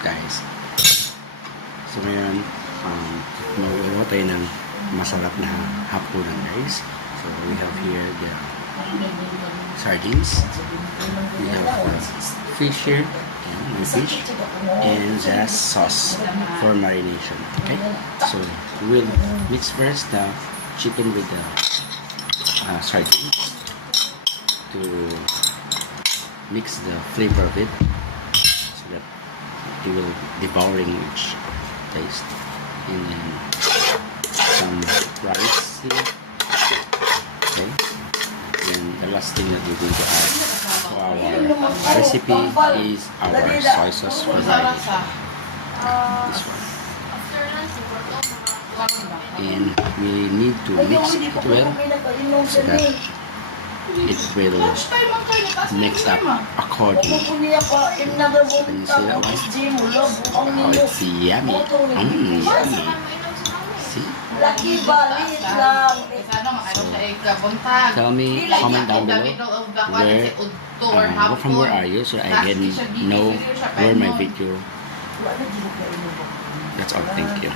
guys. So ngayon, magawa tayo ng masarap na hapunan guys. So we have here the sardines, we have fish here, and fish, and just sauce for marination. Okay, so we'll mix first the chicken with the sardines to mix the flavor of it so that it will devouring each taste. And then some rice here. Okay, and the last thing that we're going to add to our recipe is our soy sauce for marination. This one. And we need to mix it well so that it will mix up accordingly. Can you see that one? Oh, it's yummy. Yummy. See? So, tell me, comment down below from where are you, so I can know where my video. That's all. Thank you.